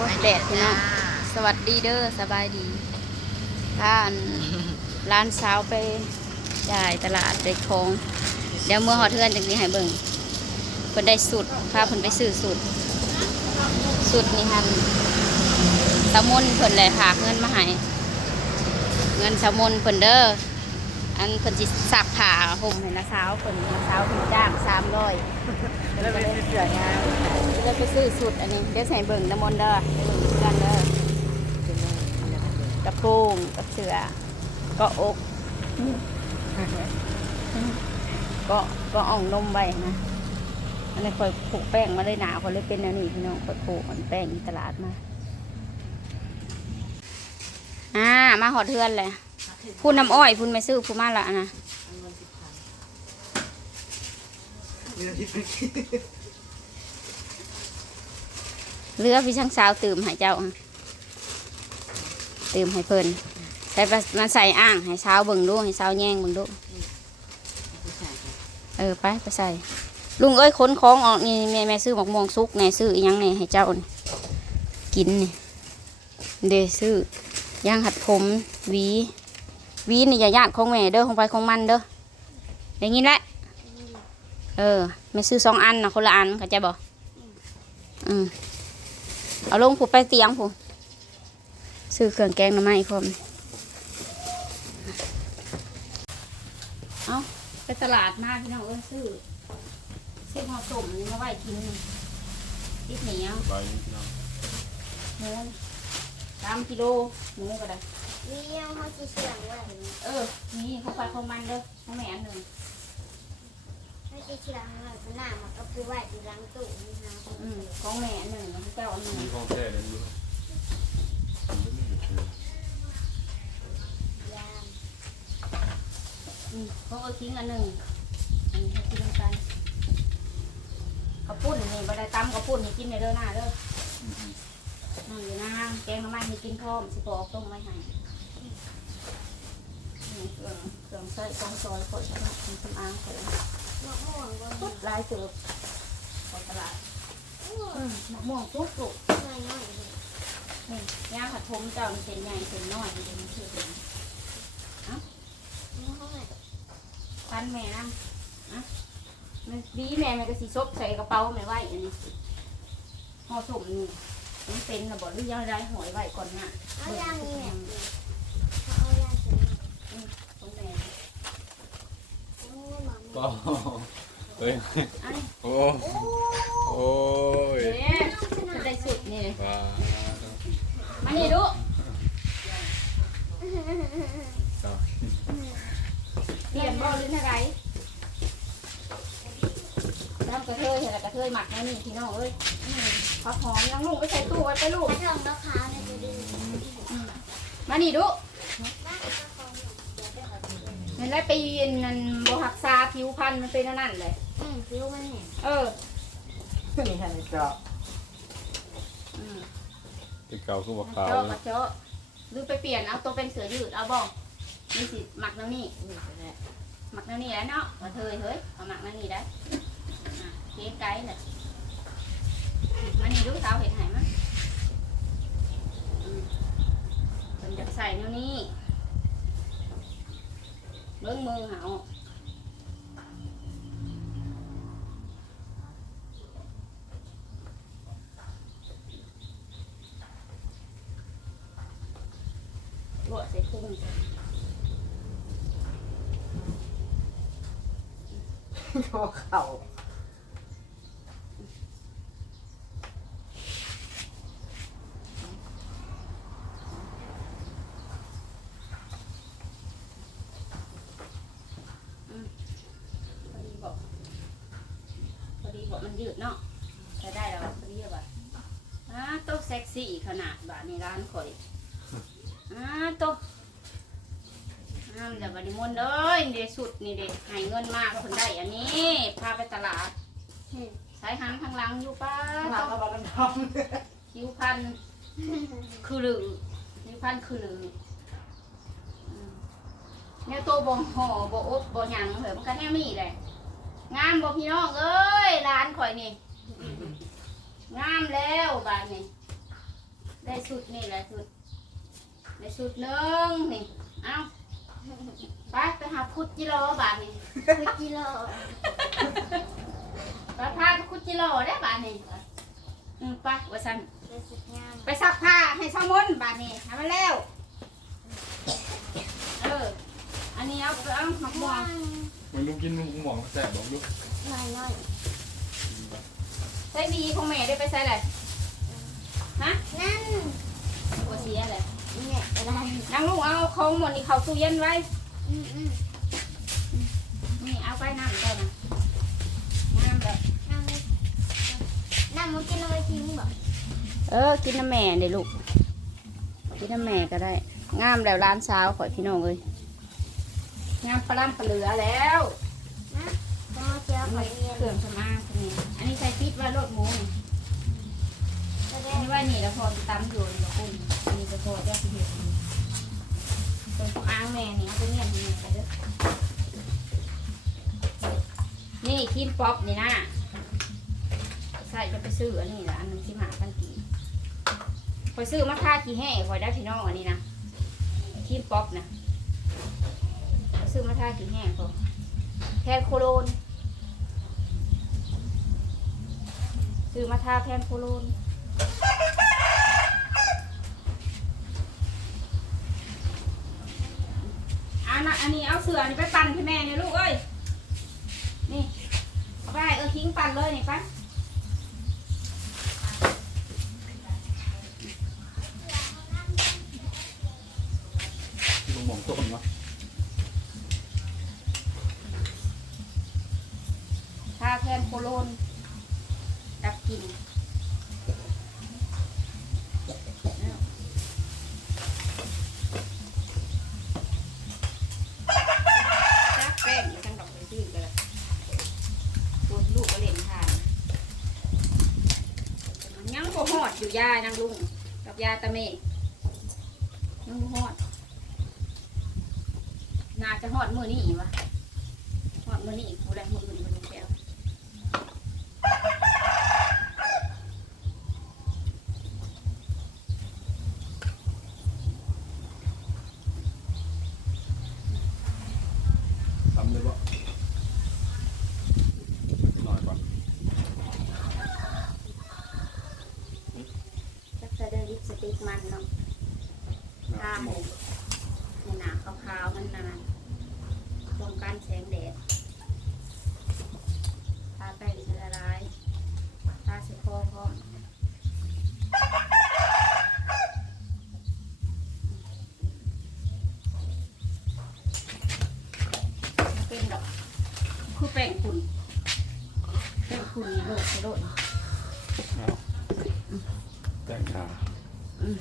อ้ยแดดพี่น้องสวัสดีเด้อสบายดีพาอันร้านสาวไปจ่ายตลาดได้ของเดี๋ยวเมื่อหอเทือนจังนี้ให้เบิ่งเพิ่นได้สุดพาเพิ่นไปซื้อสุด สุดนี่ฮันสมุนเพิ่นแหละฝากเงินมาให้เงินสมุนเพิ่นเด้อ อันเพิ่นสิสักผ้าห่มให้นะสาวเพิ่นนะสาวเพิ่นจ้าง300แล้วเป็นเสื้องานจะไปซื้อสุดอันนี้เดี๋ยวใส่เบิ่งน้ำมนต์เด้อเบิ่งกันเด้อกระโปรงกับเสื้อก็อกก็ก็อ่องนมไว้นะอันนี้คอยผูกแป้งมาเลยหนาคนเลยเป็นอันนี้พี่น้องคอยผูกมันแป้งตลาดมาอ่ามาหอดเทือนเลย พูดน้ำอ้อยพูดไม่ซื้อพูดมาละนะเรื่องที่เลือพี่ช่างสาวตื่มให้เจ้าตื่มให้เพลินใส่มาใส่อ่างให้สาวเบิ่งดูให้สาวแย่งเบิ่งดูผู้ชายเออไปไปใส่ ลุงเอ้ยขนของออกนี่แม่แม่ซื้อหมกม่วงสุกแน่ซื้ออีหยังแน่ให้เจ้ากินนี่เดซื้อย่างหัดผมวี วีนี่อย่าญาติของแม่เด้อของไปของมันเด้ออย่างนี้แหละเออแม่ซื้อสองอันนะคนละอันเข้าใจบ่อืมเอาลงผูไปเตียงผูซื้อเครื่องแกงหน่อไม้พร้อมเอาไปตลาดมาพี่น้องเอ้ยซื้อซื้อห่อส้มนี่มาไว้กินติดเหนียวไปพี่น้องหมูสามกิโลหมูก็ได้ มียังเขาสิเสียงไว้เออ นี่เขาไปของมันเด้อของแม่อันหนึ่งเขาสิเสียงไว้ก็หน้ามันก็ปูไว้อยู่หลังตู้นี่นะอืมของแม่อันหนึ่งของเจ้าอันหนึ่งมีของแท้เลยดูยามอืมของเอาทิ้งอันหนึ่งอันนี้ให้กินกันกระปุ้นนี่บันไดตำกระปุ้นให้กินในเด้อหน้าเด้อนั่งอยู่นางแกงหน้ำมันให้กินพร้อมสิปอกต้มไว้ให้นี่ เครื่องเครื่องใส่กองซอยคนกินสำอ้างคนมะม่วงบนพุดลายเสือบของตลาดอืมมะม่วงจุกจุกน้อยน้อยเลยนี่ย่างผัดผมเจ้ามันเป็นใหญ่เป็นน้อยอยู่ในนี้คือเป็นมะม่วงพันแม่นั่งอะมันดีแม่มันก็สีซบใส่กระเป๋าแม่ไว้อันนี้ห่อสมนี่มันเป็นระบอกหรือยังได้หอยไว้ก่อนน่ะเอาย่างนี้แหละเขาเอาย่างสิ ตรงแม่ โอ้ ยมะม่วงก็เฮ้ยอันนี้โอ้โอ้ยเด้จะได้สุดนี่เลยว้ามานี่ดูต่อเปลี่ยนบ่หรืออะไรน้ำกระเทยเห็นแล้วกระเทยหมักแล้วนี่พี่น้องเอ้ยอืมผักหอมยังลูกไปใส่ตู้ไว้ไปลูกถ้าทำมะพร้าวเนี่ยจะดีมานี่ดู บ้านก็คงเดี๋ยวไปขอ ดูมันได้ไปยืนนั่นบหักษาผิวพันธุ์มันเป็นอันนั่นเลย อืมผิวมันเห็นเออนี่ฮะในจออืมที่เก่าคือว่ามาขาวเจาะมาเจาะหรือไปเปลี่ยนเอาตัวเป็นเสือยืดเอาบ่นี่สิหมักแล้วนี่นี่แหละหมักแล้วนี่แล้วเนาะกระเทยเฮ้ยเอาหมักแล้วนี่ได้อะเค้กไก่เลยมานี่ดูสาวเห็นหายมั้ยอืมเป็นจะใส่แนวนี้ เบิ้งมือเหาลวกใส่พุง โชว์เข่า พอดีบอกพอดีบอกมัน ยืดเนาะใช้ได้แล้วพอดีแบบอ่าโต๊ะเซ็กซี่ขนาดบาทในร้านข่อยอ่าโต๊ะอ่ามันจะบริมนต์เลยนี่เดสุดนี่เดให้เงินมากคนได้อันนี้ พาไปตลาดสายหันทางหลังอยู่ป้าหลังโต๊ะเราบอกกันทคิวพันคือหรือคิวพันคือหรืออืมเนี่ยตัวบ่ห่อบ่อบบ่หยังเหรอมันก็แน่มีแหละ งามบ่พี่น้องเอ้ยร้านข่อยนี่ งามแล้วบ้านนี้ได้สุดนี่แหละสุดได้สุดหนึ่งนี่เอาไปไปหาคุดจิโร่บาทนี่คุดกิโลไปพาไปคุดจิโร่ได้บาทนี่อืมไปว่าสันเป็นสุดงามไปซักผ้าให้สมนบาทนี่ทำมาแล้วเอออันนี้เอาเอาหมักม่วง มันลุงกินลุงหมองแสบบอกลูกน้อยน้อยใช้บีของแม่ได้ไปใส่อะไรฮะนั่นตัวเสียเลยเนี่ยอะไรนางลูกเอาของหมดนี่เข้าตู้เย็นไว้อืมอืมนี่เอาไปน้ำได้นะน้ำแบบน้ำนี่น้ำมันกินเอาไว้ทิ้งบ่เออกินน้ำแม่เดี๋ยวลูกกินน้ำแม่ก็ได้งามแล้วร้านเช้าข่อยพี่น้องเลย งามปลาล่ำปลาเหลือแล้วนะจะมาเชียวขอเรียนเครื่องสำอางคนนี้อันนี้ใส่ฟิตไว้รถหมูนี่จะได้อันนี้ไว้นี่แล้วพอตำอยู่นี่กับกุ้งอันนี้จะพอจะสิเห็ดนี่เครื่องสำอางแม่นี่เอาไปเนี่ยนี่ไปเด้อนี่ครีมป๊อปนี่นะใส่จะไปซื้ออันนี้ละอันนึงสิหมาพันกีคอยซื้อมาทาขี้แห้งคอยได้พี่น้องอันนี้นะครีมป๊อปนะ ซื้อมาทาขี้แห้งพอแทนโคโลนซื้อมาทาแทนโคโลนอันน่ะอันนี้เอาเสือนี่ไปปั่นให้แม่เนี่ยลูกเอ้ยนี่เอาไปเออทิ้งปั่นเลยนี่ไปมองต้นเนาะ โคโลนดับกลิ่นแล้วจักแป้งอยู่ทั้งดอกเลยที่กันเลยตัวลูกก็เล่นทานยังบ่ฮอดอยู่ยายนางลุงกับยาตะเมฆยังบ่ฮอดน่าจะฮอดมือนี้วะฮอดมือนี้กูแลมืออื่นมันแก้ว ทำเลยบ่หน่อยก่อน จักจะได้ลิปสติกมันเนาะทา หม ให้ อง ให้หนาขาวๆมันนานป้องกันแสงแดดทาแป้งจะละลายทาสีคอพร้อมเป็นดอกคือแป้งขุ่นแป้งขุ่นนี่ โลดโลดเอาแต่งขาอืม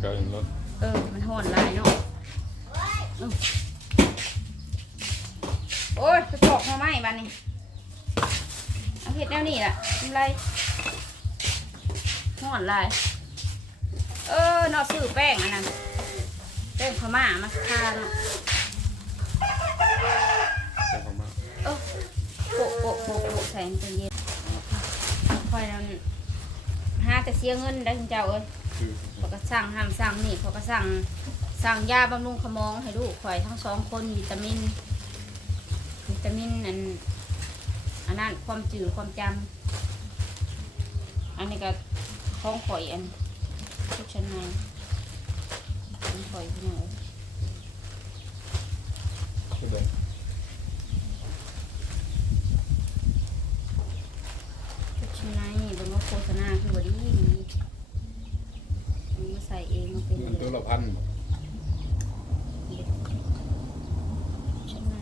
เกินรถเออ มันห่อนลายเนาะอืมโอ้ยจะปอกมาไหมบ้านนี้เอาเห็ดแนวนี้แหละทำไรห่อนลาย เออนอซื้อแป้งอันนั้นแป้งพม่ามาทาเนาะ แต่งออกมา เออโปะโปะโปะโปะใส่มันเป็นเย็นคอยนั้นหา แต่เสียเงินได้คุณเจ้าเอ้ยคือเขาก็สั่งห้ามสั่งนี่เขาก็สั่งสั่งยาบำรุงขมองให้ลูกข่อยทั้งสองคนวิตามิน วิตามินอันอันนั้นความจืดความจำอันนี้ก็ท้องข่อยอันทุกชั้นในท้องข่อยพี่น้องคือเดิน ทุกชั้นในบนว่าโฆษณาคือว่าดีดีมันมาใส่เองมันเป็น มัน ตัวละพันบ่ชั้นใน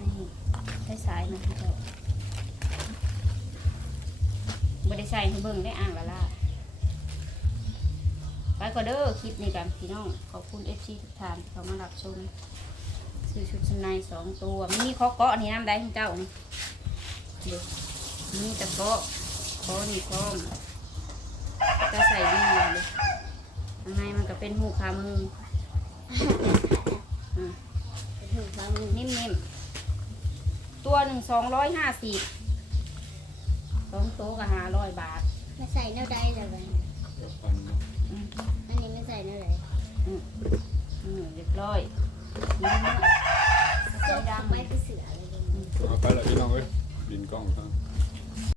ใช้สายนะเจ้าบ่ได้ใส่ให้เบิ่งได้อ่างละล่ะไปก็เด้อคลิปนี้กันพี่น้องขอบคุณ FC ทุกท่านที่เขามารับชมซื้อชุดชั้นในสองตัวมีข้อเกาะนี่น้ำได้ของเจ้านี่เดี๋ยวมีแต่เกาะคอนี่พร้อมจะใส่ดีเลย ข้างในมันก็เป็นหูขามืออืมเป็นหูฟังนิ่มๆ ตัวหนึ่งสองร้อยห้าสิบสองตัวก็ห้าร้อยบาทมาใส่แนวใดเลยเกับฟันเนาะอันนี้ไม่ใส่เนื้อเลยอืมเรียบร้อยนี่เนาะโจ๊กดังไว้คือเสือเลยเอาไปละพี่น้องเอ้ยดินกล้องครับ